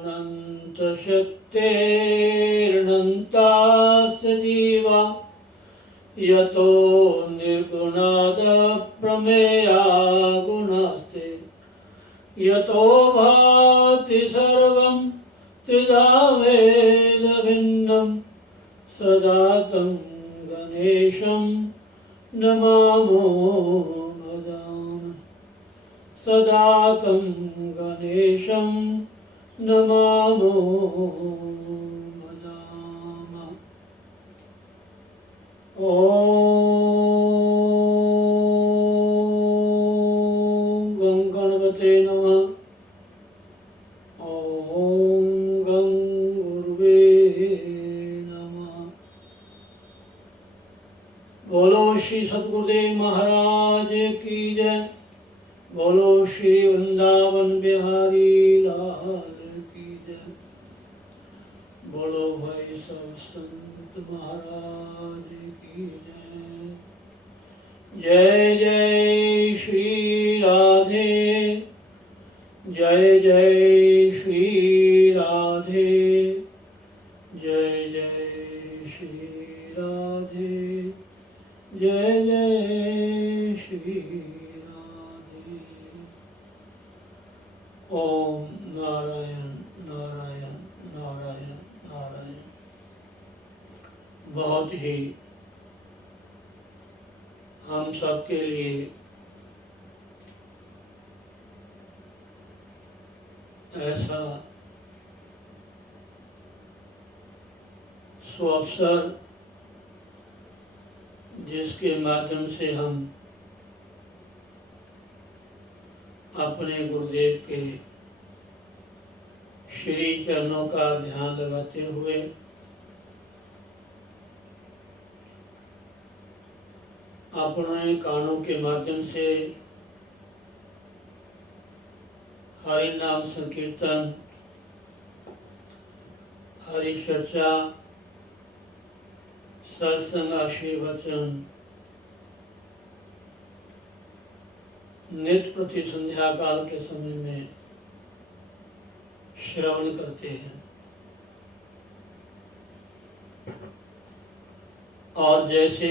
अनन्तशक्तेरनन्तास्य जीवा यतो निर्गुणादप्रमेया गुणास्ते यतो भाति सर्वं त्रिधा भेदभिन्नं सदा तं गणेशं नमामो भजामः सदा तं गणेशं नमामो भजामः। ॐ गं गणपते नमः। ॐ गं गुरुवे नमः। बोलो श्री सद्गुरुदेव महाराज की जय। बोलो श्री वृंदावन बिहारी लाल की जय। बोलो भाई सब संत महाराज की जय। जय जय श्री राधे जय जय श्री राधे जय जय श्री राधे जय जय श्री राधे। ओम नारायण नारायण नारायण नारायण। बहुत ही हम सबके लिए ऐसा सुअवसर जिसके माध्यम से हम अपने गुरुदेव के श्री चरणों का ध्यान लगाते हुए अपने कानों के माध्यम से हरि नाम संकीर्तन, हरि चर्चा, सत्संग, आशीर्वचन नित्य प्रति संध्या काल के समय में श्रवण करते हैं। और जैसे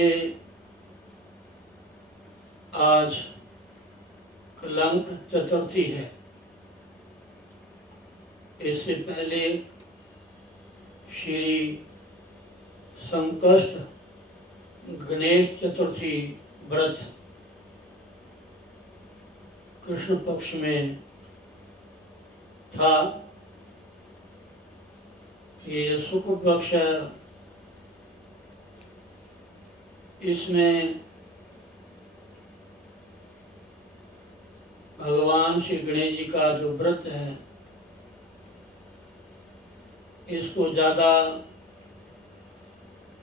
आज कलंक चतुर्थी है, इससे पहले श्री संकष्ट गणेश चतुर्थी व्रत कृष्ण पक्ष में था। ये शुक्ल पक्ष है, इसमें भगवान श्री गणेश जी का जो व्रत है, इसको ज़्यादा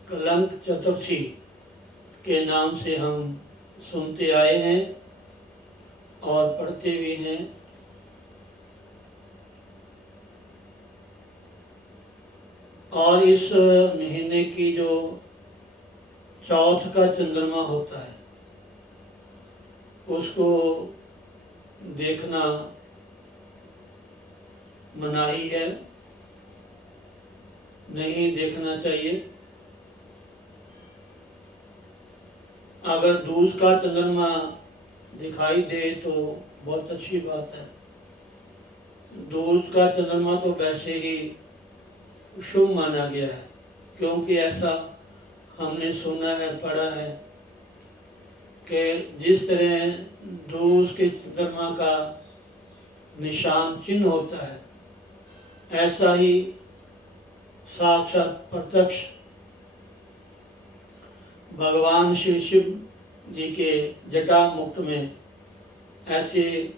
कलंक चतुर्थी के नाम से हम सुनते आए हैं और पढ़ते भी हैं। और इस महीने की जो चौथ का चंद्रमा होता है, उसको देखना मनाही है, नहीं देखना चाहिए। अगर दूज का चंद्रमा दिखाई दे तो बहुत अच्छी बात है। दूज का चंद्रमा तो वैसे ही शुभ माना गया है, क्योंकि ऐसा हमने सुना है, पढ़ा है कि जिस तरह दूज के चंद्रमा का निशान चिन्ह होता है, ऐसा ही साक्षात प्रत्यक्ष भगवान श्री शिव जी के जटा मुकुट में ऐसे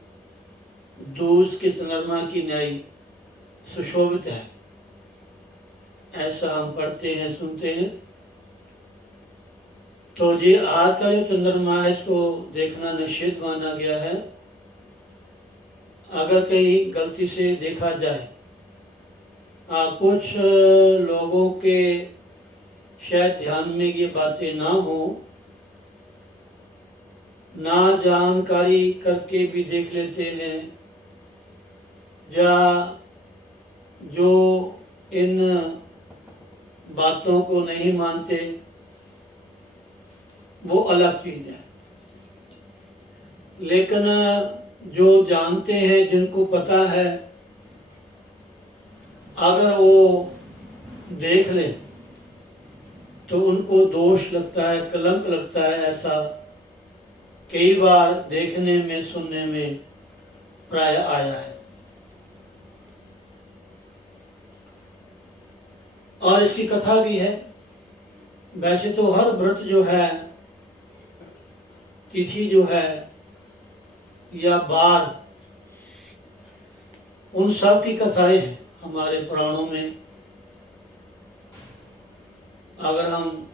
दूज के चंद्रमा की न्याय सुशोभित है, ऐसा हम पढ़ते हैं, सुनते हैं। तो ये आज का जो चंद्रमा है, इसको देखना निषेध माना गया है। अगर कहीं गलती से देखा जाए, कुछ लोगों के शायद ध्यान में ये बातें ना हो, ना जानकारी करके भी देख लेते हैं, या जो इन बातों को नहीं मानते वो अलग चीज है, लेकिन जो जानते हैं, जिनको पता है, अगर वो देख ले तो उनको दोष लगता है, कलंक लगता है। ऐसा कई बार देखने में, सुनने में प्राय आया है। और इसकी कथा भी है। वैसे तो हर व्रत जो है, तिथि जो है या बार, उन सब की कथाएं हैं हमारे पुराणों में। अगर हम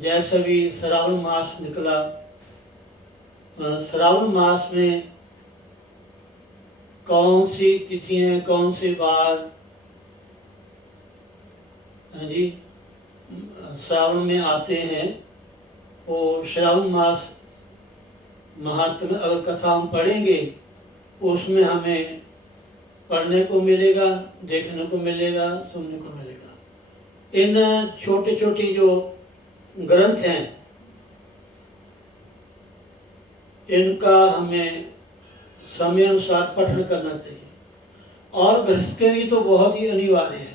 जैसे भी श्रावण मास निकला, श्रावण मास में कौन सी तिथि हैं, कौन से बार हैं जी, श्रावण में आते हैं, वो श्रावण मास महात्म्य अगर कथा हम पढ़ेंगे उसमें हमें पढ़ने को मिलेगा, देखने को मिलेगा, सुनने को मिलेगा। इन छोटे छोटे जो ग्रंथ हैं, इनका हमें समय अनुसार पठन करना चाहिए, और गृहस्थ के लिए तो बहुत ही अनिवार्य है,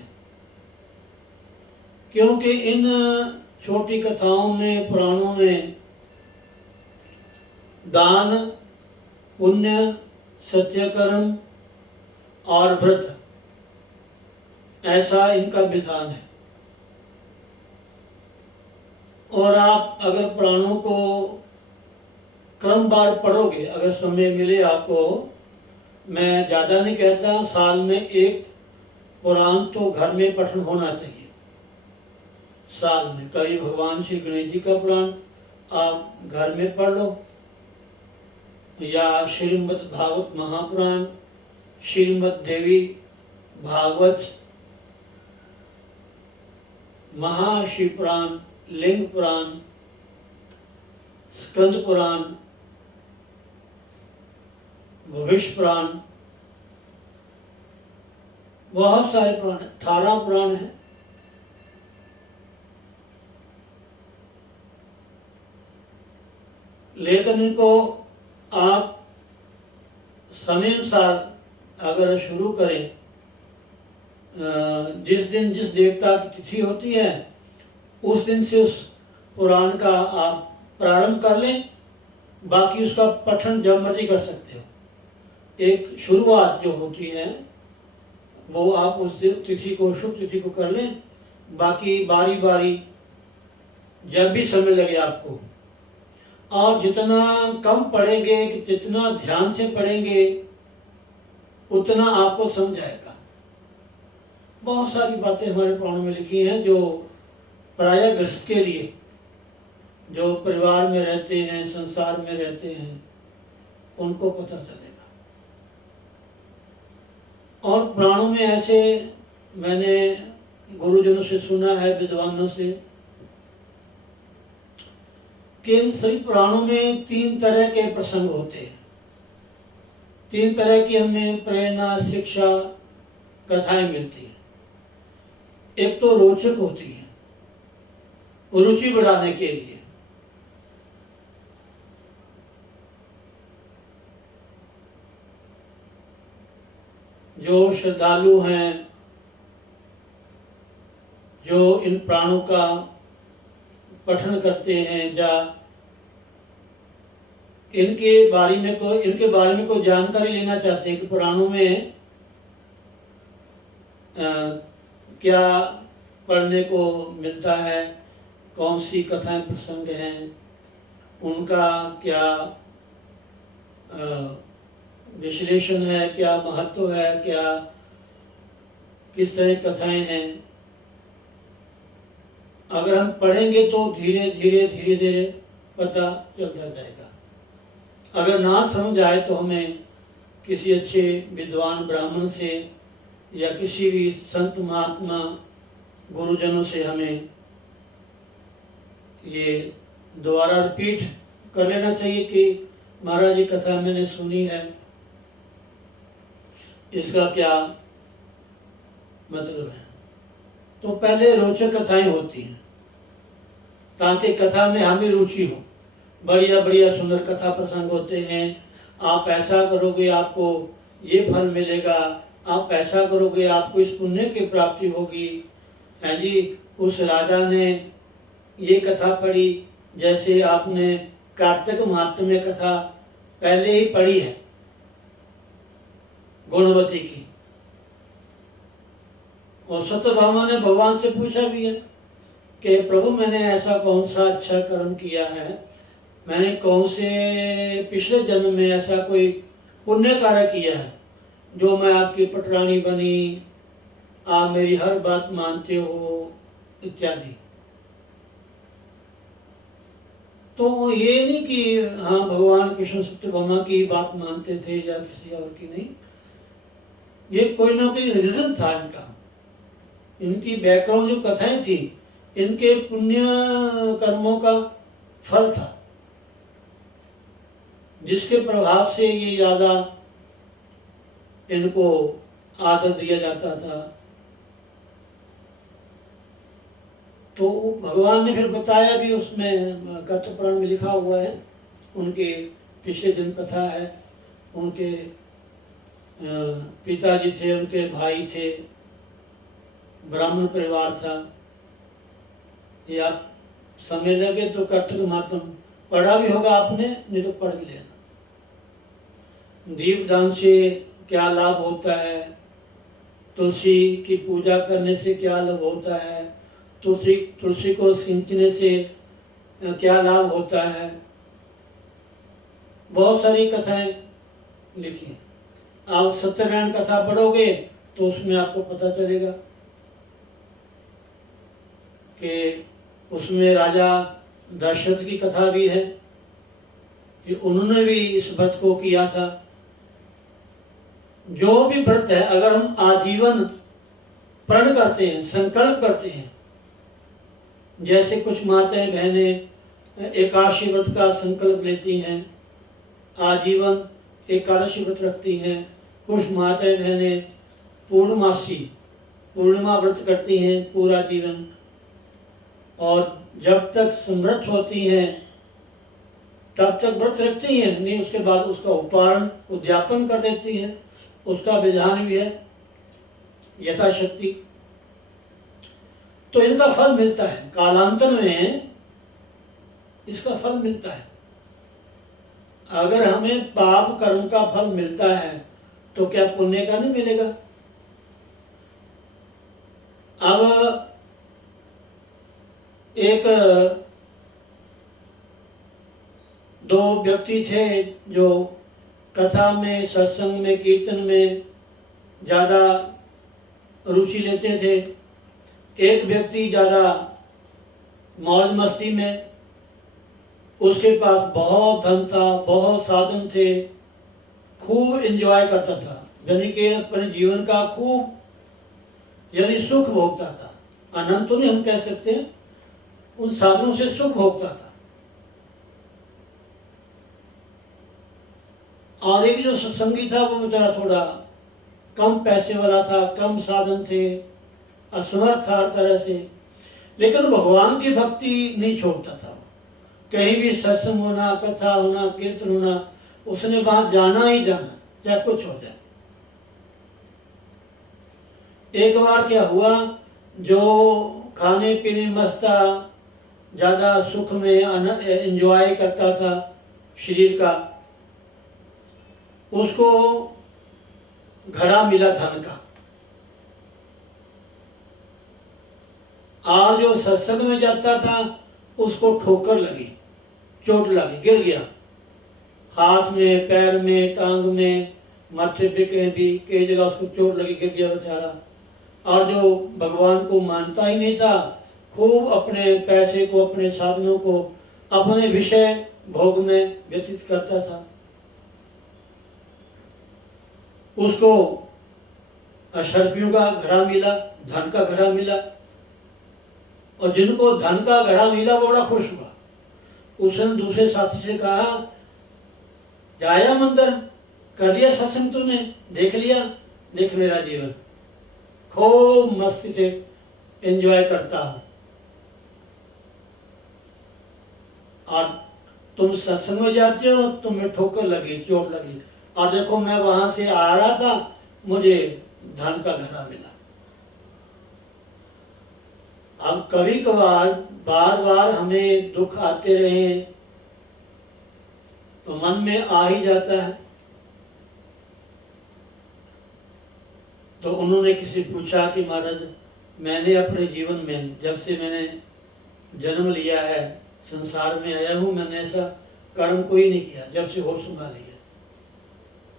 क्योंकि इन छोटी कथाओं में, पुराणों में दान, पुण्य, सत्यकर्म और व्रत, ऐसा इनका विधान है। और आप अगर पुराणों को क्रमवार पढ़ोगे, अगर समय मिले आपको, मैं ज़्यादा नहीं कहता, साल में एक पुराण तो घर में पठन होना चाहिए। साल में कभी भगवान श्री गणेश जी का पुराण आप घर में पढ़ लो, या श्रीमद् भागवत महापुराण, श्रीमद् देवी भागवत, महाशिव पुराण, लिंग पुराण, स्कंद पुराण, भविष्य पुराण, बहुत सारे पुराण, 18 पुराण हैं। लेकिन इनको आप समय अनुसार अगर शुरू करें, जिस दिन जिस देवता की तिथि होती है उस दिन से उस पुराण का आप प्रारंभ कर लें, बाकी उसका पठन जब मर्जी कर सकते हो। एक शुरुआत जो होती है वो आप उस तिथि को, शुभ तिथि को कर लें, बाकी बारी बारी जब भी समय लगे आपको। और जितना कम पढ़ेंगे, कि जितना ध्यान से पढ़ेंगे, उतना आपको समझ आएगा। बहुत सारी बातें हमारे पुराणों में लिखी हैं जो प्रायः गृहस्थ के लिए, जो परिवार में रहते हैं, संसार में रहते हैं, उनको पता चलेगा। और पुराणों में ऐसे मैंने गुरुजनों से सुना है, विद्वानों से, कि इन सभी पुराणों में 3 तरह के प्रसंग होते हैं। 3 तरह की हमें प्रेरणा, शिक्षा, कथाएं मिलती हैं। एक तो रोचक होती है, रुचि बढ़ाने के लिए। जो श्रद्धालु हैं, जो इन प्राणों का पठन करते हैं, या इनके बारे में कोई जानकारी लेना चाहते हैं कि पुराणों में क्या पढ़ने को मिलता है, कौन सी कथाएं प्रसंग हैं, उनका क्या विश्लेषण है, क्या महत्व है, क्या किस तरह कथाएं हैं। अगर हम पढ़ेंगे तो धीरे धीरे पता चलता जाएगा। अगर ना समझ आए तो हमें किसी अच्छे विद्वान ब्राह्मण से या किसी भी संत महात्मा गुरुजनों से हमें ये दोबारा रिपीट कर लेना चाहिए कि महाराज ये कथा मैंने सुनी है, इसका क्या मतलब है। तो पहले रोचक कथाएं होती हैं ताकि कथा में हमें रुचि हो। बढ़िया बढ़िया सुंदर कथा प्रसंग होते हैं। आप ऐसा करोगे आपको ये फल मिलेगा, आप ऐसा करोगे आपको इस पुण्य की प्राप्ति होगी, है जी। उस राजा ने ये कथा पढ़ी, जैसे आपने कार्तिक महात्म्य कथा पहले ही पढ़ी है गुणवती की। और सत्यभामा ने भगवान से पूछा भी है कि प्रभु मैंने ऐसा कौन सा अच्छा कर्म किया है, मैंने कौन से पिछले जन्म में ऐसा कोई पुण्य कार्य किया है जो मैं आपकी पटरानी बनी, आप मेरी हर बात मानते हो इत्यादि। तो ये नहीं कि हाँ भगवान कृष्ण सत्यभामा की बात मानते थे या किसी और की नहीं, ये कोई ना कोई रीजन था इनका। इनकी बैकग्राउंड जो कथाएं थी इनके पुण्य कर्मों का फल था, जिसके प्रभाव से ये ज्यादा इनको आदर दिया जाता था। तो भगवान ने फिर बताया भी, उसमें कथा पुराण में लिखा हुआ है, उनके पिछले दिन कथा है। उनके पिताजी थे, उनके भाई थे, ब्राह्मण परिवार था। ये आप समय लगे तो कट्टक मातम पढ़ा भी होगा आपने, नहीं तो पढ़ भी लेना। दीपदान से क्या लाभ होता है, तुलसी की पूजा करने से क्या लाभ होता है, तुलसी को सिंचने से क्या लाभ होता है, बहुत सारी कथाएं लिखी हैं। आप सत्यनारायण कथा पढ़ोगे तो उसमें आपको पता चलेगा कि उसमें राजा दशरथ की कथा भी है कि उन्होंने भी इस व्रत को किया था। जो भी व्रत है, अगर हम आजीवन प्रण करते हैं, संकल्प करते हैं, जैसे कुछ माताएं बहनें एकादशी व्रत का संकल्प लेती हैं, आजीवन एकादशी व्रत रखती हैं, कुछ माताएं बहनें पूर्णमासी पूर्णिमा व्रत करती हैं पूरा जीवन, और जब तक समृद्ध होती हैं तब तक व्रत रखती हैं, नहीं उसके बाद उसका उपारण उद्यापन कर देती हैं। उसका विधान भी है यथाशक्ति। तो इनका फल मिलता है, कालांतर में इसका फल मिलता है। अगर हमें पाप कर्म का फल मिलता है तो क्या पुण्य का नहीं मिलेगा? अब एक दो व्यक्ति थे जो कथा में, सत्संग में, कीर्तन में ज़्यादा रुचि लेते थे। एक व्यक्ति ज़्यादा मौज मस्ती में, उसके पास बहुत धन था, बहुत साधन थे, खूब एंजॉय करता था, यानी कि अपने जीवन का खूब यानी सुख भोगता था। आनंद तो नहीं हम कह सकते, उन साधनों से सुख भोगता था। और एक जो सत्संगी था वो बेचारा थोड़ा कम पैसे वाला था, कम साधन थे, असमर्थ था हर तरह से, लेकिन भगवान की भक्ति नहीं छोड़ता था। कहीं भी सत्संग होना, कथा होना, कीर्तन होना, उसने वहां जाना ही जाना, चाहे कुछ हो जाए। एक बार क्या हुआ, जो खाने पीने मस्ता, ज्यादा सुख में एंजॉय करता था शरीर का, उसको घड़ा मिला धन का, और जो सत्संग में जाता था उसको ठोकर लगी, चोट लगी, गिर गया, हाथ में, पैर में, टांग में, माथे पे कहीं भी कई जगह उसको चोट लगी, गिर गया बेचारा। और जो भगवान को मानता ही नहीं था, खूब अपने पैसे को, अपने साधनों को अपने विषय भोग में व्यतीत करता था, उसको अशर्फियों का घड़ा मिला, धन का घड़ा मिला। और जिनको धन का घड़ा मिला वो बड़ा खुश हुआ। उसने दूसरे साथी से कहा, जाया मंदिर, कर लिया सत्संग, तूने देख लिया, देख मेरा जीवन, खूब मस्ती से एंजॉय करता हूँ। और तुम सत्संग में जाते हो, तुम्हें ठोकर लगी, चोट लगी, और देखो मैं वहां से आ रहा था, मुझे धन का घड़ा मिला। अब कभी कभार बार बार हमें दुख आते रहे तो मन में आ ही जाता है। तो उन्होंने किसी पूछा कि महाराज, मैंने अपने जीवन में जब से मैंने जन्म लिया है, संसार में आया हूँ, मैंने ऐसा कर्म कोई नहीं किया जब से होश संभाली है।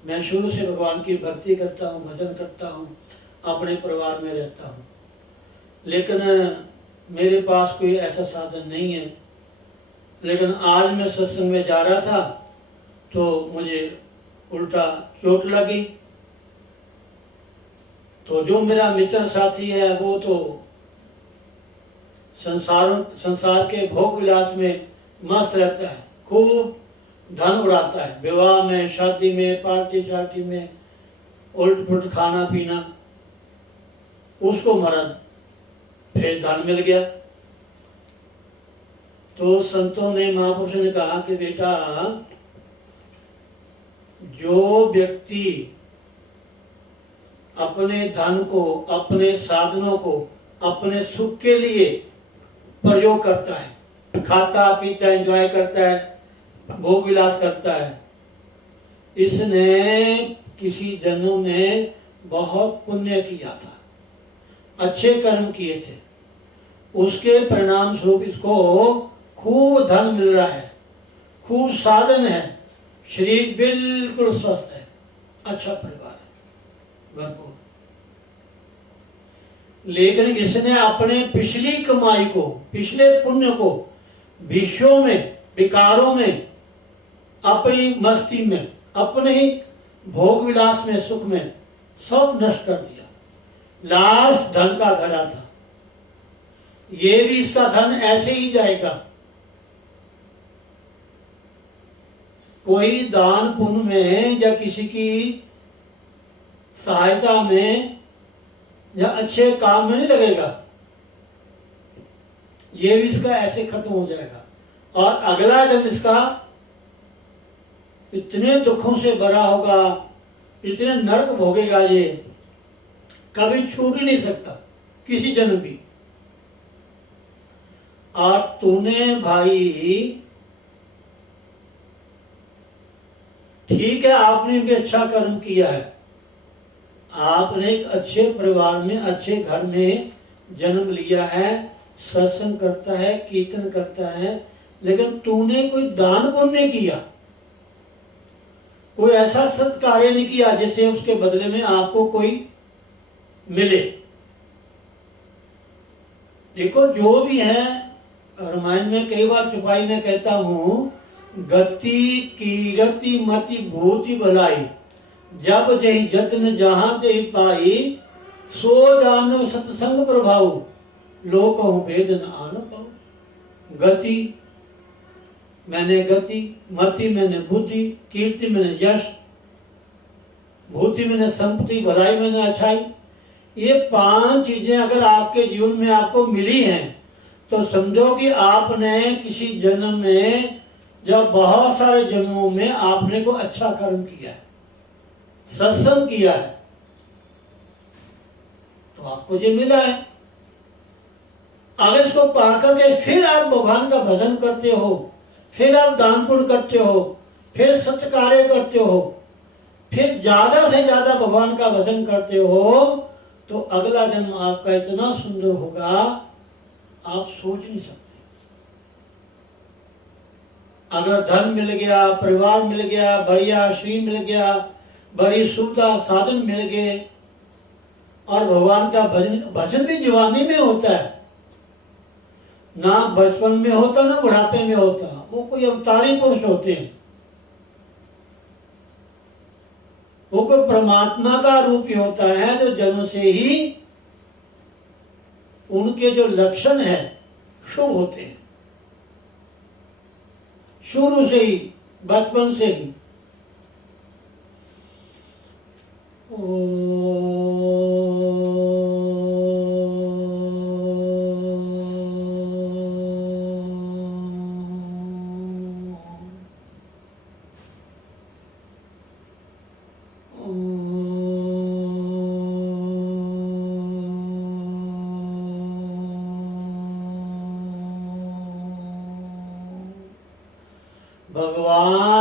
मैं शुरू से भगवान की भक्ति करता हूँ, भजन करता हूँ, अपने परिवार में रहता हूँ, लेकिन मेरे पास कोई ऐसा साधन नहीं है। लेकिन आज मैं सत्संग में जा रहा था तो मुझे उल्टा चोट लगी। तो जो मेरा मित्र साथी है वो तो संसार के भोग विलास में मस्त रहता है, खूब धन उड़ाता है, विवाह में, शादी में, पार्टी शार्टी में उल्ट पुल्ट खाना पीना। उसको महाराज फिर धन मिल गया। तो संतों ने, महापुरुषों ने कहा कि बेटा, जो व्यक्ति अपने धन को, अपने साधनों को अपने सुख के लिए प्रयोग करता है, खाता पीता है, एंजॉय करता है, भोग विलास करता है, इसने किसी जन्म में बहुत पुण्य किया था, अच्छे कर्म किए थे, उसके परिणाम स्वरूप इसको खूब धन मिल रहा है, खूब साधन है, शरीर बिल्कुल स्वस्थ है, अच्छा परिवार है, भरपूर। लेकिन इसने अपने पिछली कमाई को, पिछले पुण्य को विषयों में, विकारों में, अपनी मस्ती में, अपने ही भोग विलास में, सुख में सब नष्ट कर दिया। लास्ट धन का घड़ा था, ये भी इसका धन ऐसे ही जाएगा। कोई दान पुण्य में या किसी की सहायता में या अच्छे काम में नहीं लगेगा, ये भी इसका ऐसे खत्म हो जाएगा। और अगला जन्म इसका इतने दुखों से भरा होगा, इतने नरक भोगेगा, ये कभी छूट ही नहीं सकता किसी जन्म भी। और तूने भाई, ठीक है, आपने भी अच्छा कर्म किया है, आपने एक अच्छे परिवार में, अच्छे घर में जन्म लिया है, सत्संग करता है, कीर्तन करता है, लेकिन तूने कोई दान पुण्य किया, कोई ऐसा सत्कार्य नहीं किया जिससे उसके बदले में आपको कोई मिले। देखो, जो भी है, रामायण में कई बार चौपाई में कहता हूं, गति कीरति मति भूति भलाई, जब जही जतन जहां जही पाई, सो जानो सत्संग प्रभाव, लोक भेद न आन पाओ। गति मैंने गति, मति मैंने बुद्धि, कीर्ति मैंने यश, भूति मैंने संपत्ति, भलाई मैंने अच्छाई। ये 5 चीजें अगर आपके जीवन में आपको मिली हैं तो समझो कि आपने किसी जन्म में, जब बहुत सारे जन्मों में आपने को अच्छा कर्म किया है, सत्संग किया है, तो आपको ये मिला है। अगर इसको पाकर के फिर आप भगवान का भजन करते हो, फिर आप दान पुण्य करते हो, फिर सत्य कार्य करते हो, फिर ज्यादा से ज्यादा भगवान का भजन करते हो, तो अगला जन्म आपका इतना सुंदर होगा, आप सोच नहीं सकते। अगर धन मिल गया, परिवार मिल गया, बढ़िया श्री मिल गया, बड़ी सुविधा साधन मिल गए, और भगवान का भजन भी जवानी में होता है, ना बचपन में होता, ना बुढ़ापे में होता। वो कोई अवतारी पुरुष होते हैं, वो कोई परमात्मा का रूप ही होता है, जो जन्म से ही उनके जो लक्षण है शुभ होते हैं, शुरू से ही, बचपन से ही। ओ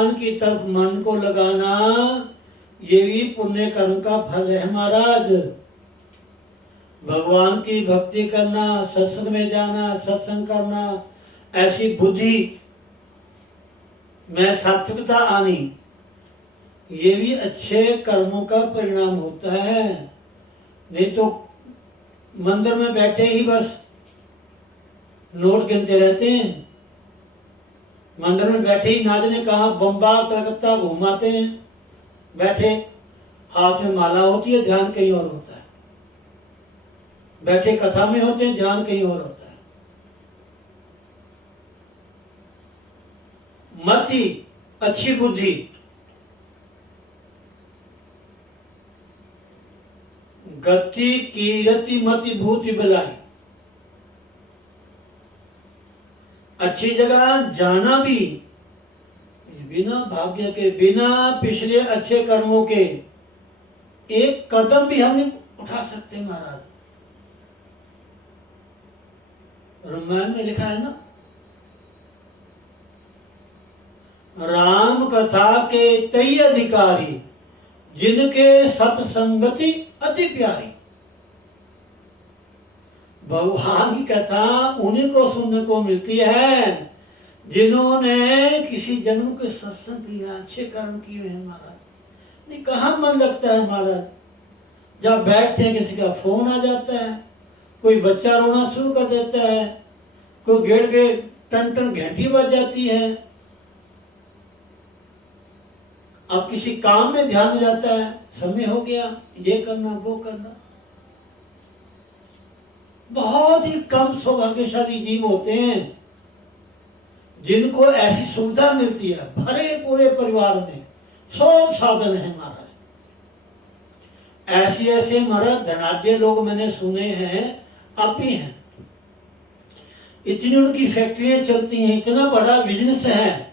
भगवान की तरफ मन को लगाना ये भी पुण्य कर्म का फल है महाराज। भगवान की भक्ति करना, सत्संग में जाना, सत्संग करना, ऐसी बुद्धि में सात्विकता आनी, ये भी अच्छे कर्मों का परिणाम होता है। नहीं तो मंदिर में बैठे ही बस नोट गिनते रहते हैं, मंदिर में बैठे ही ना जाने कहाँ बम्बा कलकत्ता घुमाते हैं, बैठे हाथ में माला होती है, ध्यान कहीं और होता है, बैठे कथा में होते हैं, ध्यान कहीं और होता है। मति अच्छी बुद्धि, गति कीरति मति भूति बलाई, अच्छी जगह जाना भी बिना भाग्य के, बिना पिछले अच्छे कर्मों के एक कदम भी हम नहीं उठा सकते महाराज। रामायण में लिखा है ना, राम कथा के तई अधिकारी जिनके सत्संगति अति प्यारी। भगवान की कथा उन्हीं को सुनने को मिलती है जिन्होंने किसी जन्म के सत्संग किया, अच्छे कर्म किए हैं महाराज। नहीं कहाँ मन लगता है महाराज, जब बैठते हैं किसी का फोन आ जाता है, कोई बच्चा रोना शुरू कर देता है, कोई गेट पे टन टन घंटी बज जाती है, अब किसी काम में ध्यान हो जाता है, समय हो गया, ये करना वो करना। बहुत ही कम सौभाग्यशाली जीव होते हैं जिनको ऐसी सुविधा मिलती है। भरे पूरे परिवार में सब साधन है महाराज। ऐसे ऐसे महाराज धनाढ्य लोग मैंने सुने हैं, अब भी हैं। इतनी उनकी फैक्ट्रियां चलती हैं, इतना बड़ा बिजनेस है,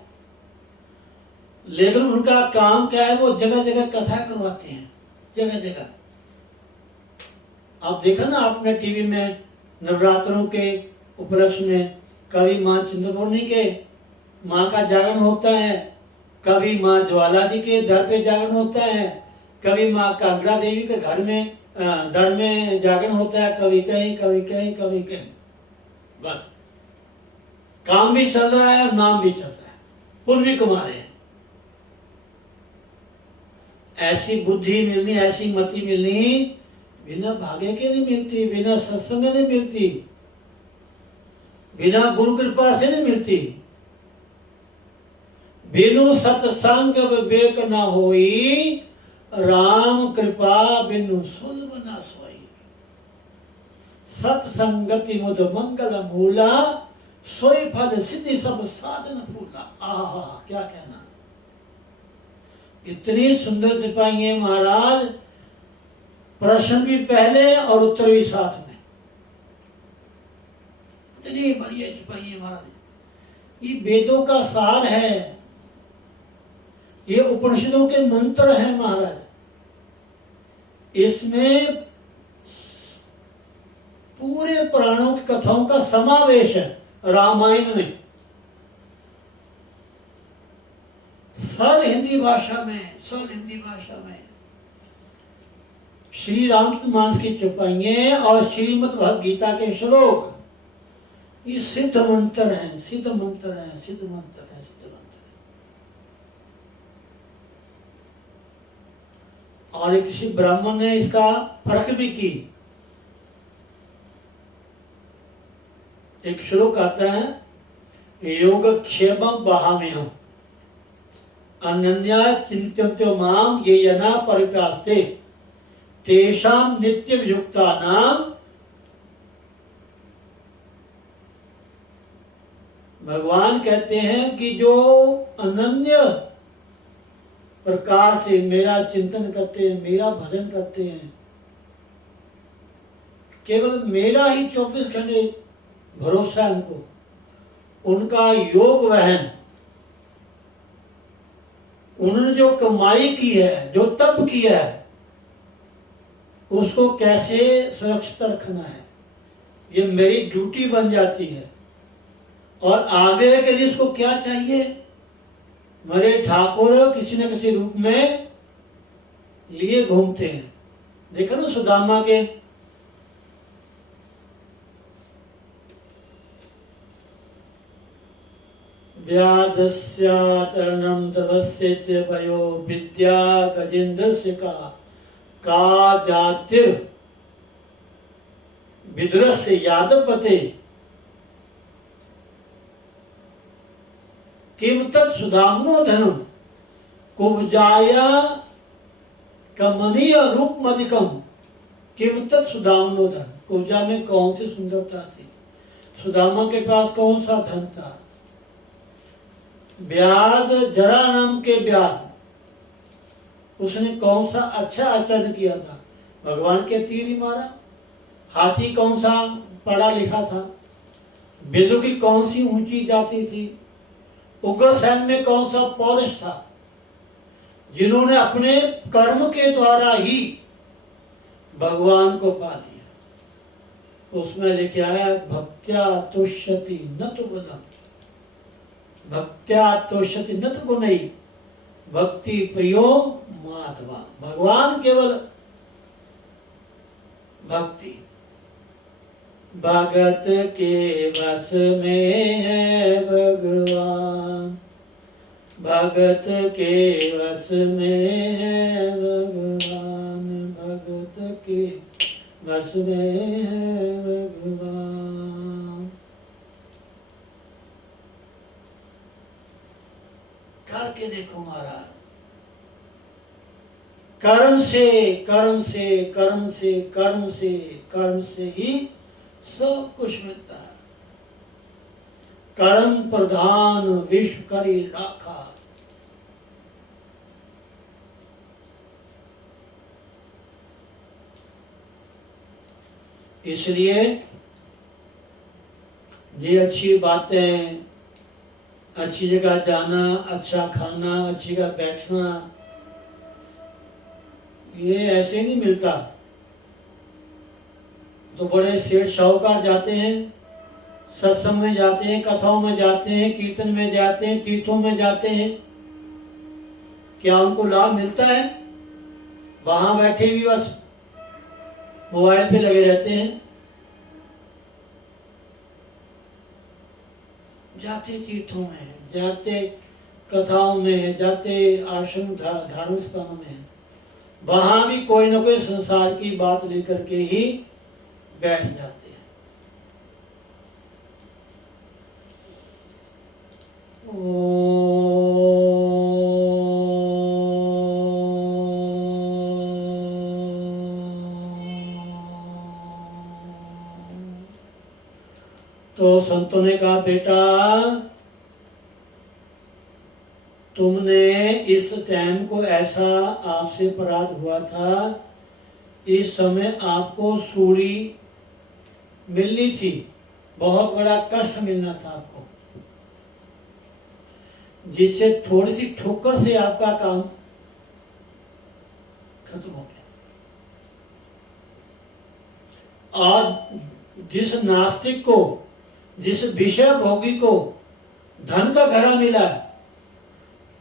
लेकिन उनका काम क्या है, वो जगह जगह कथा करवाते हैं, जगह जगह। आप देखा ना आपने टीवी में नवरात्रों के उपलक्ष्य में कभी माँ चिंतपूर्णी के माँ का जागरण होता है, कभी माँ ज्वाला जी के दर पे जागरण होता है, कभी माँ कांगड़ा देवी के घर में दर में जागरण होता है, कभी कहीं कभी कहीं कभी कहीं। बस काम भी चल रहा है और नाम भी चल रहा है, पुण्य भी कमा रहे हैं। ऐसी बुद्धि मिलनी, ऐसी मति मिलनी बिना भाग्य के नहीं मिलती, बिना सत्संग नहीं मिलती, बिना गुरु कृपा से नहीं मिलती। बिनु सत्संग विवेक न होई, राम कृपा बिनु सुलभ न सोई। सत्संगति मुद मंगल मूला, सोई फल सिद्धि सब साधन फूला। आहा क्या कहना, इतनी सुंदर सिपाही है महाराज, प्रश्न भी पहले और उत्तर भी साथ में। इतनी बढ़िया सिपाही है महाराज। ये वेदों का सार है, ये उपनिषदों के मंत्र हैं महाराज। इसमें पूरे पुराणों की कथाओं का समावेश है। रामायण में सरल हिंदी भाषा में श्री रामचरितमानस की चौपाइयां और श्रीमद् भगवद गीता के श्लोक, ये सिद्ध मंत्र है। और किसी ब्राह्मण ने इसका फर्क भी की। एक श्लोक आता है, योगक्षेमं वहाम्यहम् अनन्या चिंत्यन्तो माम ये जना परिपास्ते तेषां नित्ययुक्तानां। भगवान कहते हैं कि जो अनन्य प्रकार से मेरा चिंतन करते हैं, मेरा भजन करते हैं, केवल मेरा ही 24 घंटे भरोसा है उनको, उनका योग वहन, उन्होंने जो कमाई की है, जो तप किया है, उसको कैसे सुरक्षित रखना है, ये मेरी ड्यूटी बन जाती है। और आगे के लिए उसको क्या चाहिए, मरे ठाकुर किसी न किसी रूप में लिए घूमते हैं। देखो ना सुदामा के व्याधस्याचरणं ध्रुवस्य च भयो विद्या गजेन्द्रस्य का जातिर विदुरस्य यादवपते किम तत् सुदाम्नो धनम कुब्जाया कमनीय रूप मदिकम किम तत् सुदाम्नो धन। कुब्जा में कौन सी सुंदरता थी, सुदामा के पास कौन सा धन था। व्याध जरा नाम के व्याध, उसने कौन सा अच्छा आचरण किया था, भगवान के तीर ही मारा। हाथी कौन सा पढ़ा लिखा था, विदुर की कौन सी ऊंची जाति थी, उग्रसेन में कौन सा पौरुष था, जिन्होंने अपने कर्म के द्वारा ही भगवान को पा लिया। उसमें लिखा है भक्त्या तुष्यति न तो बलम, भक्त्या तुष्यति न तो गुणई, भक्ति प्रियो माधवा। भगवान केवल भक्ति, भगत के वश में है भगवान, भगत के वश में है भगवान, भगत के वश में है भगवान। करके देखो महाराज, कर्म से कर्म से कर्म से कर्म से कर्म से ही सब कुछ मिलता है। कर्म प्रधान विश्व करी राखा। इसलिए ये अच्छी बातें, अच्छी जगह जाना, अच्छा खाना, अच्छी जगह बैठना, ये ऐसे नहीं मिलता। तो बड़े सेठ साहूकार जाते हैं, सत्संग में जाते हैं, कथाओं में जाते हैं, कीर्तन में जाते हैं, तीर्थों में जाते हैं, क्या उनको लाभ मिलता है? वहां बैठे भी बस मोबाइल पे लगे रहते हैं। जाते तीर्थों में, जाते कथाओं में, जाते आश्रम धार्मिक स्थानों में, वहां भी कोई ना कोई संसार की बात लेकर के ही बैठ जाते हैं। तो संतों ने कहा, बेटा तुमने इस टाइम को ऐसा आपसे अपराध हुआ था, इस समय आपको सूली मिलनी थी, बहुत बड़ा कष्ट मिलना था आपको, जिससे थोड़ी सी ठोकर से आपका काम खत्म हो गया। और जिस नास्तिक को, जिस विषय भोगी को धन का घड़ा मिला,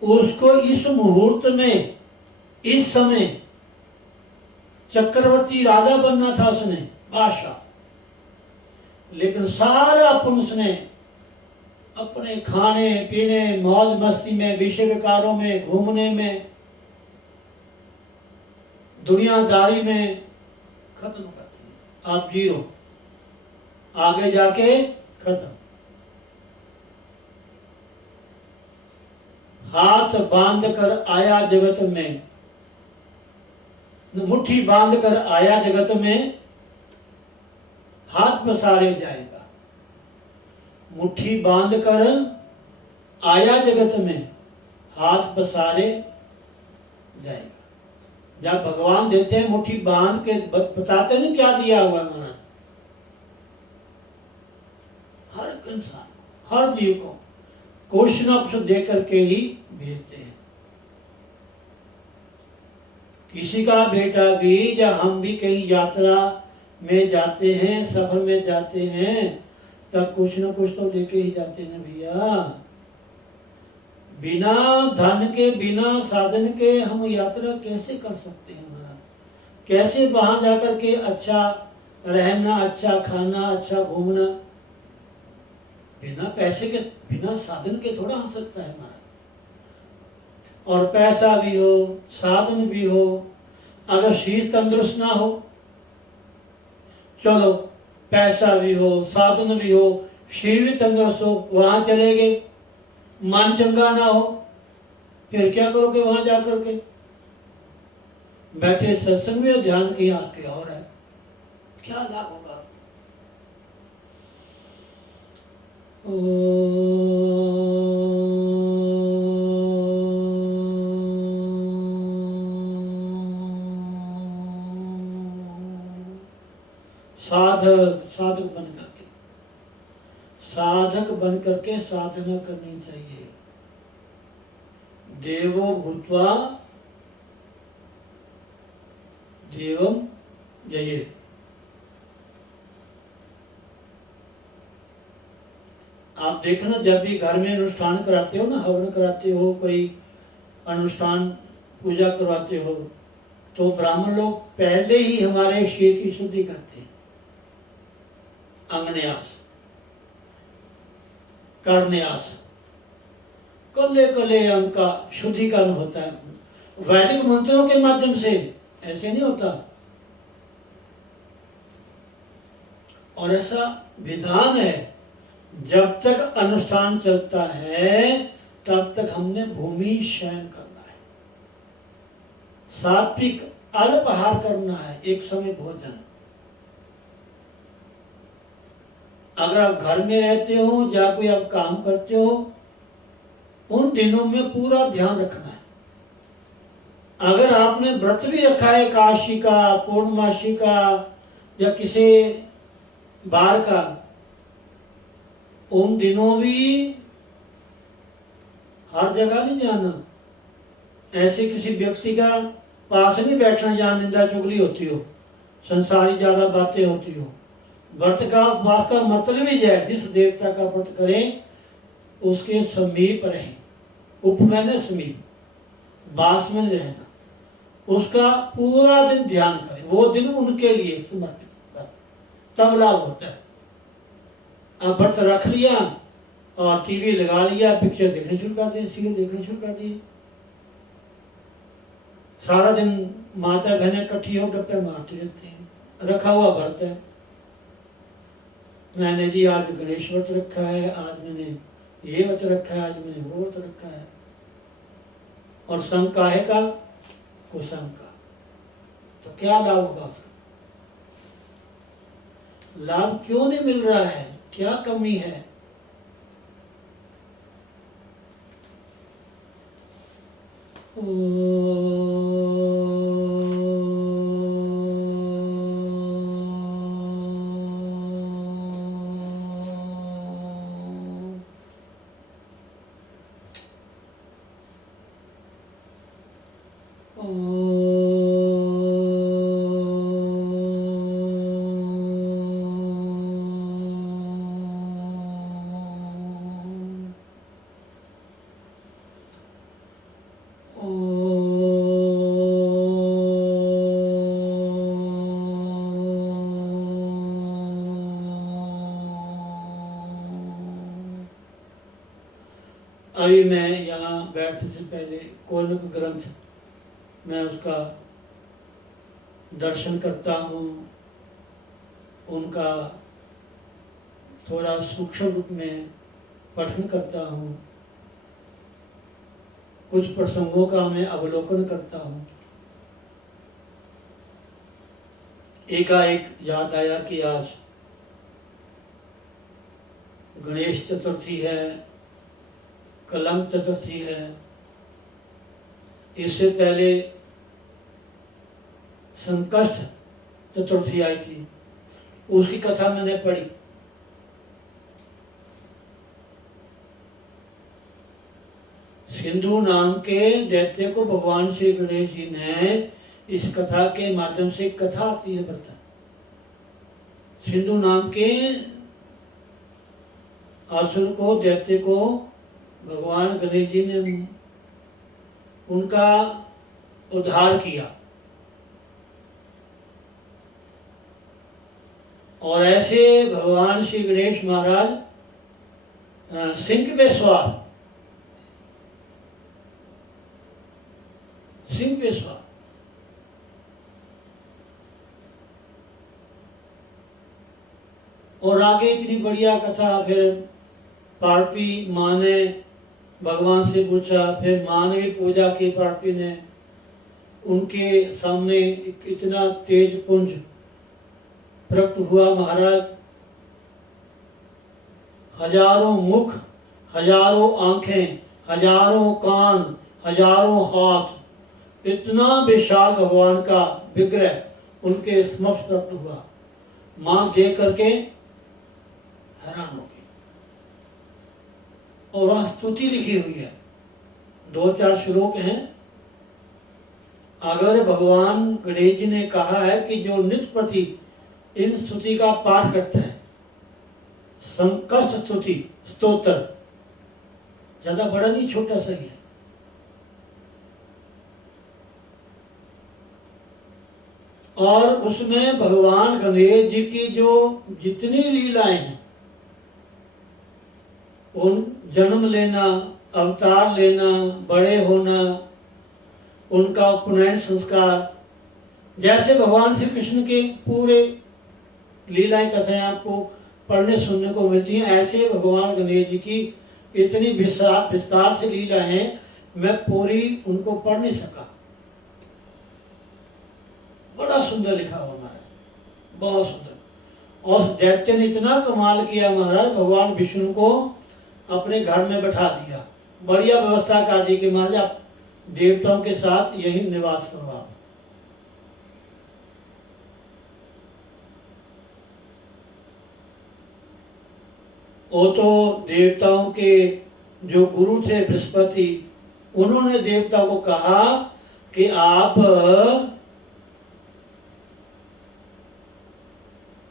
उसको इस मुहूर्त में, इस समय चक्रवर्ती राजा बनना था, उसने बादशाह, लेकिन सारा अपन उसने अपने खाने पीने, मौज मस्ती में, विषय विकारों में, घूमने में, दुनियादारी में खत्म कर दिया। आप जीरो, आगे जाके खत्म। हाथ बांध कर आया जगत में, मुट्ठी बांध कर आया जगत में, हाथ पसारे जाएगा। मुट्ठी बांध कर आया जगत में, हाथ पसारे जाएगा। जब भगवान देते हैं मुट्ठी बांध के, बताते नहीं क्या दिया हुआ महाराज, हर इंसान, हर जीव को कुछ न कुछ दे करके ही भेजते हैं। किसी का बेटा भी, या हम भी कहीं यात्रा में जाते हैं, सफर में जाते हैं, तब कुछ न कुछ तो लेके ही जाते हैं भैया। बिना धन के, बिना साधन के हम यात्रा कैसे कर सकते हैं महाराज? कैसे वहां जाकर के अच्छा रहना, अच्छा खाना, अच्छा घूमना? बिना पैसे के, बिना साधन के थोड़ा हो सकता है महाराज। और पैसा भी हो, साधन भी हो, अगर शीश तंदुरुस्त ना हो, चलो पैसा भी हो, साधन भी हो, शरीर भी तंदुरुस्त हो, वहां चले गए, मन चंगा ना हो, फिर क्या करोगे वहां जाकर के? बैठे सत्संग में ध्यान की आपके और है, क्या लाभ होगा? साधक बन करके, साधक बन करके साधना करनी चाहिए। देवो भूत्वा देवम जयेत्। आप देखना, जब भी घर में अनुष्ठान कराते हो ना, हवन कराते हो, कोई अनुष्ठान पूजा करवाते हो, तो ब्राह्मण लोग पहले ही हमारे शरीर की शुद्धि करते हैं। अंगन्यास, करन्यास, कले कले अंग का शुद्धिकरण होता है वैदिक मंत्रों के माध्यम से, ऐसे नहीं होता। और ऐसा विधान है, जब तक अनुष्ठान चलता है तब तक हमने भूमि शयन करना है, सात्विक अल्पाहार करना है, एक समय भोजन। अगर आप घर में रहते हो या कोई आप काम करते हो, उन दिनों में पूरा ध्यान रखना है। अगर आपने व्रत भी रखा है एकादशी का, पूर्णमासी का या किसी बार का, उन दिनों भी हर जगह नहीं जाना, ऐसे किसी व्यक्ति का पास नहीं बैठना जहां निंदा चुगली होती हो, संसारी ज्यादा बातें होती हो। व्रत का, उपवास का मतलब ही है जिस देवता का व्रत करें उसके समीप रहे। उप मैंने समीप, बास में नहीं रहना, उसका पूरा दिन ध्यान करें, वो दिन उनके लिए समर्पित होता है, तब लाभ होता है। अब व्रत रख लिया और टीवी लगा लिया, पिक्चर देखने शुरू कर दिए, सीरियल देखने शुरू कर दिए, सारा दिन माता बहनें इकट्ठी हो गप्पे मारती रहती हैं, रखा हुआ व्रत है। मैंने जी आज गणेश व्रत रखा है, आज मैंने ये व्रत रखा है, आज मैंने वो व्रत रखा है। और संग काहे का? कुसंग का। तो क्या लाभ होगा उसका? लाभ क्यों नहीं मिल रहा है? क्या कमी है? अभी मैं यहाँ बैठने से पहले कोई न कोई ग्रंथ मैं उसका दर्शन करता हूँ, उनका थोड़ा सूक्ष्म रूप में पठन करता हूँ, कुछ प्रसंगों का मैं अवलोकन करता हूँ। एकाएक याद आया कि आज गणेश चतुर्थी है, कलंक चतुर्थी है। इससे पहले संकष्ट चतुर्थी आई थी, उसकी कथा मैंने पढ़ी। सिंधु नाम के दैत्य को भगवान श्री गणेश जी ने इस कथा के माध्यम से, कथा आती है बता, सिंधु नाम के असुर को, दैत्य को भगवान गणेश जी ने उनका उद्धार किया। और ऐसे भगवान श्री गणेश महाराज सिंह पे सवार, सिंह पे सवार, और आगे इतनी बढ़िया कथा। फिर पार्वती माँ ने भगवान से पूछा, फिर माँ ने भी पूजा की पार्वती ने। उनके सामने इतना तेज पुंज प्रकट हुआ महाराज, हजारों मुख, हजारों आंखें, हजारों कान, हजारों हाथ, इतना विशाल भगवान का विग्रह उनके समक्ष प्रकट हुआ। मां देख करके हैरान हो गई। और वहां स्तुति लिखी हुई है, 2-4 श्लोक हैं। अगर भगवान गणेश जी ने कहा है कि जो नित्य प्रति इन स्तुति का पाठ करता है, संकष्ट स्तुति स्तोत्र, ज्यादा बड़ा नहीं, छोटा सा ही है। और उसमें भगवान गणेश जी की जो जितनी लीलाएं हैं, उन जन्म लेना, अवतार लेना, बड़े होना, उनका उपनयन संस्कार, जैसे भगवान श्री कृष्ण के पूरे लीलाएं कथाएं आपको पढ़ने सुनने को मिलती हैं, ऐसे भगवान गणेश जी की इतनी विस्तार से लीला है, मैं पूरी उनको पढ़ नहीं सका। बड़ा सुंदर लिखा हुआ महाराज, बहुत सुंदर। और दैत्य ने इतना कमाल किया महाराज, भगवान विष्णु को अपने घर में बैठा दिया, बढ़िया व्यवस्था कर दी कि महाराज आप देवताओं के साथ यही निवास करो आप। वो तो देवताओं के जो गुरु थे बृहस्पति, उन्होंने देवता को कहा कि आप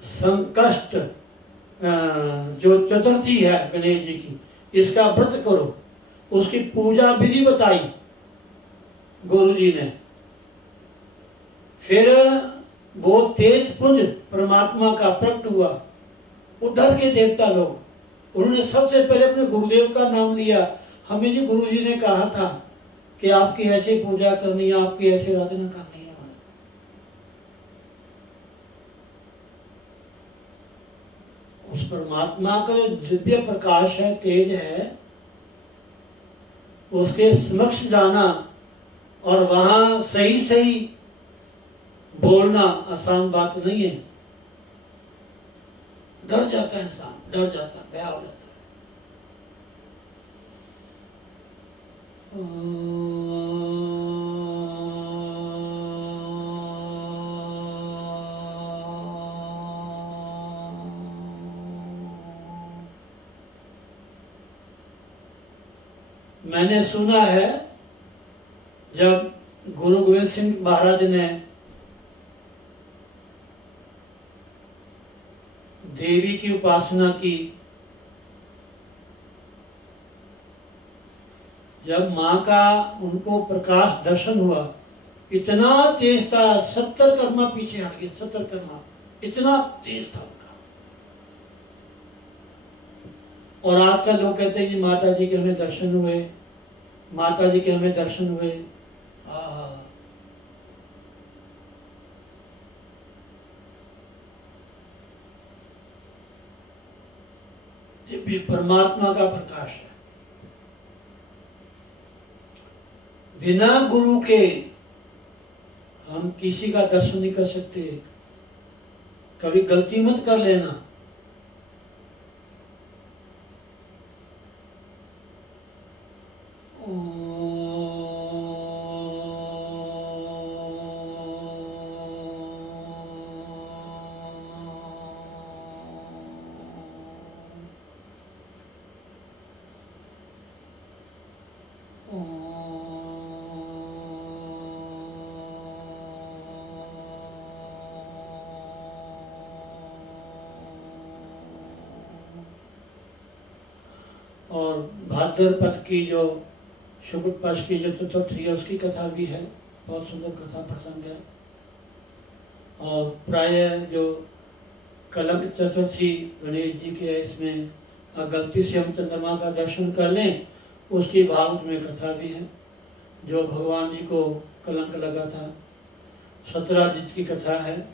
संकष्ट जो चतुर्थी है गणेश जी की, इसका व्रत करो। उसकी पूजा विधि बताई गुरु जी ने। फिर वो तेज पुंज परमात्मा का प्रकट हुआ। वो डर के देवता लोग, उन्होंने सबसे पहले अपने गुरुदेव का नाम लिया। हमें जी गुरु जी ने कहा था कि आपकी ऐसे पूजा करनी है, आपकी ऐसे आराधना करनी है। उस परमात्मा का जो दिव्य प्रकाश है, तेज है, उसके समक्ष जाना और वहां सही सही बोलना आसान बात नहीं है। डर जाता है इंसान, डर जाता है, भय हो जाता है। मैंने सुना है जब गुरु गोविंद सिंह महाराज ने देवी की उपासना की, जब मां का उनको प्रकाश दर्शन हुआ, इतना तेज था, 70 कर्मा पीछे हट गए, 70 कर्मा, इतना तेज था उनका। और आजकल लोग कहते हैं कि माता जी के हमें दर्शन हुए, माता जी के हमें दर्शन हुए। ये परमात्मा का प्रकाश है। बिना गुरु के हम किसी का दर्शन नहीं कर सकते। कभी गलती मत कर लेना। और भाद्रपद की जो शुक्ल पक्ष की जो चतुर्थी है उसकी कथा भी है, बहुत सुंदर कथा प्रसंग है। और प्रायः जो कलंक चतुर्थी गणेश जी के है, इसमें गलती से हम चंद्रमा का दर्शन कर लें, उसकी भागवत में कथा भी है। जो भगवान जी को कलंक लगा था, 17 जित की कथा है।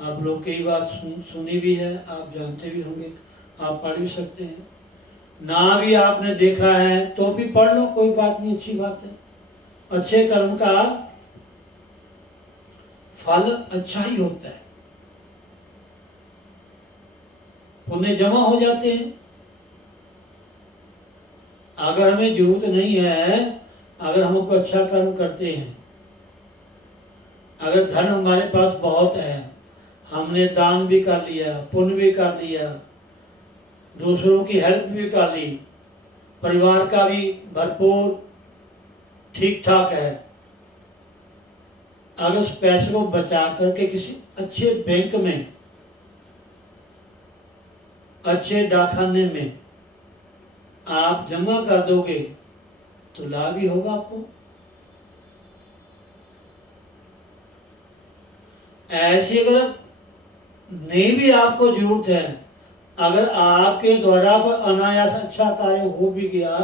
आप लोग कई बात सुनी भी है, आप जानते भी होंगे, आप पढ़ भी सकते हैं। ना भी आपने देखा है तो भी पढ़ लो, कोई बात नहीं, अच्छी बात है। अच्छे कर्म का फल अच्छा ही होता है, पुण्य जमा हो जाते हैं। अगर हमें जरूरत नहीं है, अगर हम कोई अच्छा कर्म करते हैं, अगर धन हमारे पास बहुत है, हमने दान भी कर लिया, पुण्य भी कर लिया, दूसरों की हेल्प भी कर ली, परिवार का भी भरपूर ठीक ठाक है, अगर उस पैसे को बचा करके किसी अच्छे बैंक में, अच्छे डाकखाने में आप जमा कर दोगे तो लाभ ही होगा आपको। ऐसी अगर नहीं भी आपको जरूरत है, अगर आपके द्वारा कोई अनायास अच्छा कार्य हो भी गया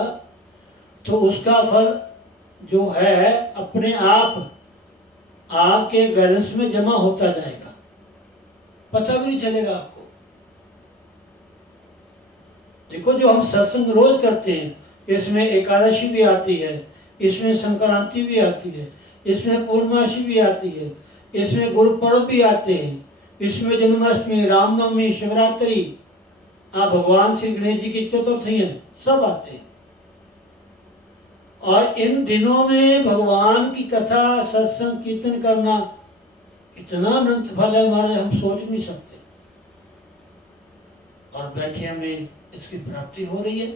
तो उसका फल जो है अपने आप आपके बैलेंस में जमा होता जाएगा, पता भी नहीं चलेगा आपको। देखो, जो हम सत्संग रोज करते हैं, इसमें एकादशी भी आती है, इसमें संक्रांति भी आती है, इसमें पूर्णमासी भी आती है, इसमें गुरु पर्व भी आते हैं, इसमें जन्माष्टमी, रामनवमी, शिवरात्रि, भगवान श्री गणेश जी की चतुर्थी है, सब आते हैं। और इन दिनों में भगवान की कथा, सत्संग, कीर्तन करना इतना अनंत फल है हमारे, हम सोच नहीं सकते। और बैठे हमें इसकी प्राप्ति हो रही है,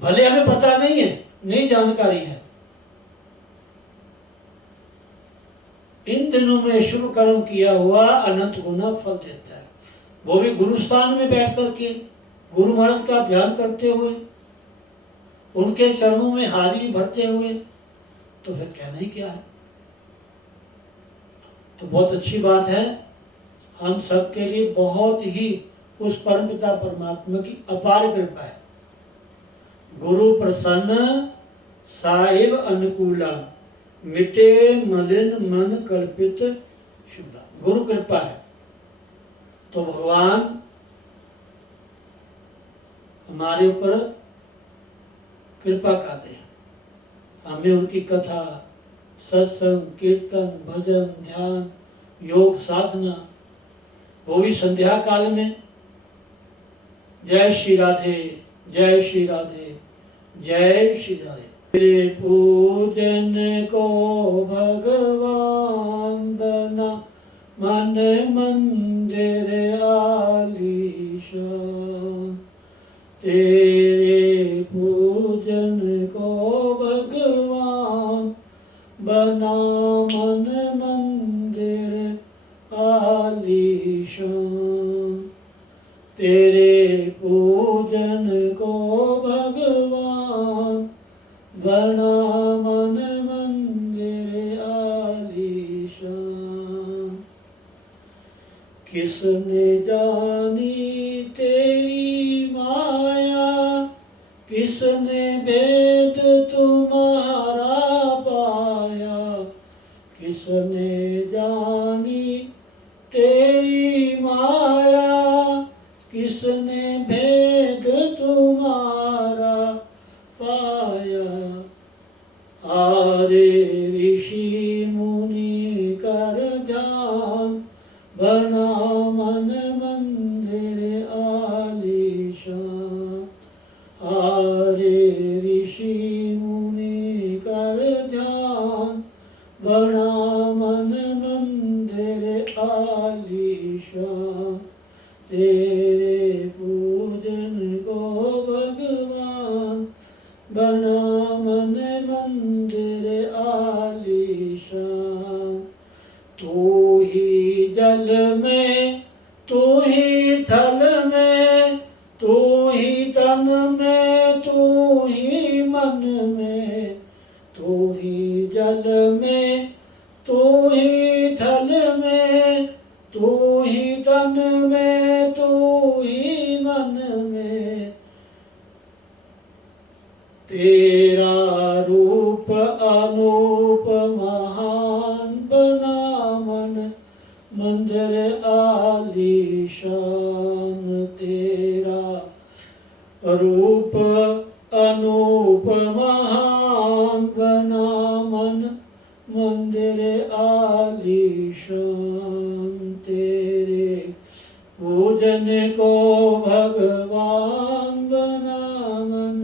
भले हमें पता नहीं है, नहीं जानकारी है। इन दिनों में शुभ कर्म किया हुआ अनंत गुना फल देता है, वो भी गुरु स्थान में बैठ करके, गुरु महाराज का ध्यान करते हुए, उनके चरणों में हाजिरी भरते हुए, तो फिर कहना ही क्या है। तो बहुत अच्छी बात है, हम सबके लिए बहुत ही उस परमपिता परमात्मा की अपार कृपा है। गुरु प्रसन्न साहिब अनुकूला, मिटे मलिन मन कल्पित शुभा। गुरु कृपा है तो भगवान हमारे ऊपर कृपा कर दे, हमें उनकी कथा, सत्संग, कीर्तन, भजन, ध्यान, योग, साधना, वो भी संध्या काल में। जय श्री राधे, जय श्री राधे, जय श्री राधे। तेरे पूजन को भगवान बना, मन मंदिर आलीशान। तेरे पूजन को भगवान बना, मन मंदिर आलीशान। तेरे पूजन को भगवान बना, मन मंदिर आलीशान। किसने जानी तेरी माया, किसने भेद तुम्हारा पाया। किसने जानी तेरी माया, किसने भेद तुम्हारा पाया। आरे ऋषि मुनि कर ध्यान, बना मन मंदिर आलीशान। आरे ऋषि मुनि कर ध्यान, बना मन मंदिर आलीशान। तेरे पूजन को भगवान बना, मन मंदिर आलीशान। तू ही जल में, तू ही थल में, तू तन में तू ही मन में, तेरा रूप अनूप महान बना मन मंदिर आलीशान। तेरा रूप अनूप महान बना मन मंदिर आलीशान। तेरे पूजन को भगवान बना मन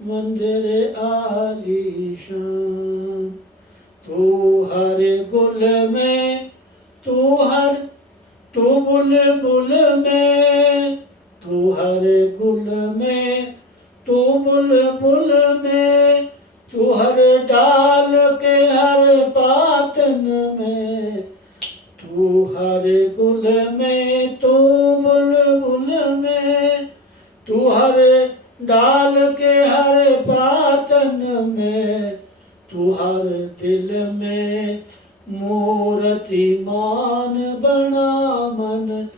मंदिर आलीशान। तू हर गुल में तू बुलबुल में, तू हर गुल में तू बुलबुल में, तू हर डाल के हर पातन में, तू हर गुल में तू बुलबुल में, तू हर डाल के हर पातन में, तू हर दिल में मूर्तिमान बना मन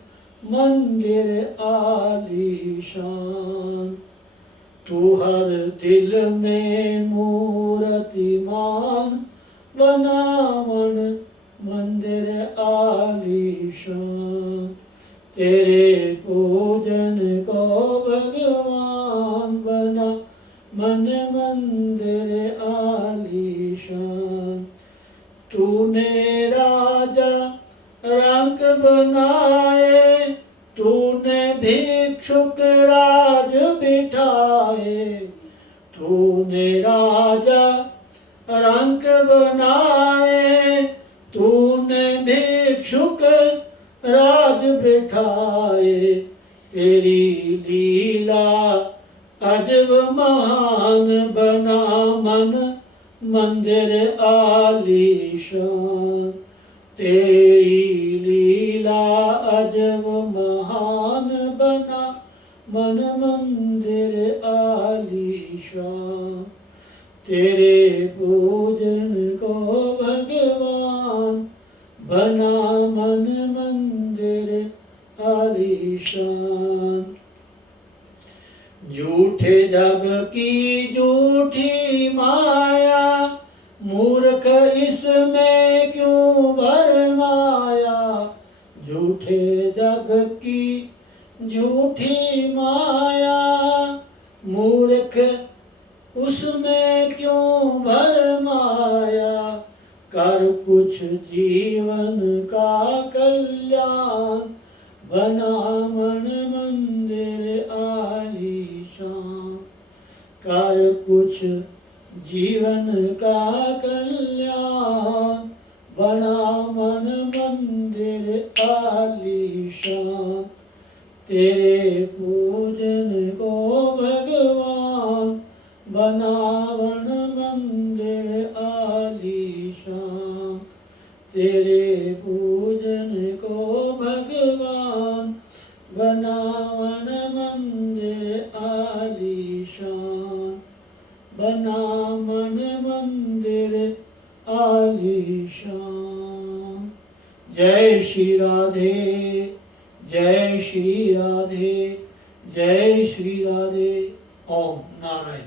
मंदिर आलीशान। तू हर दिल में मूर्तिमान बना मन मंदिर आलीशान। तेरे पूजन को भगवान बना मन मंदिर आलीशान। तूने राजा रंक बनाए, तूने भिक्षुक राज बिठाए, तूने राजा रंक बनाए, तूने भिक्षुक राज बिठाए। तेरी लीला अजब महान बना मन मंदिर आलीशान। तेरी लीला अजब महान बना मन मंदिर आलीशान। तेरे पूजन को भगवान बना मन मंदिर आलीशान। झूठे जग की झूठी माया, मूर्ख इसमें क्यों भरमाया। झूठे जग की झूठी माया, मूर्ख उसमें क्यों भरमाया। कर कुछ जीवन का कल्याण बना मन मंदिर आलीशान। कर कुछ जीवन का कल्याण बना मन मंदिर आलीशान। तेरे पूजन को भगवान बना मन मंदिर आलीशान। तेरे पूजन को भगवान बना मन मंदिर आलीशान। बना मन मंदिर आलीशान। जय श्री राधे, जय श्री राधे, जय श्री राधे। ओम नारायण।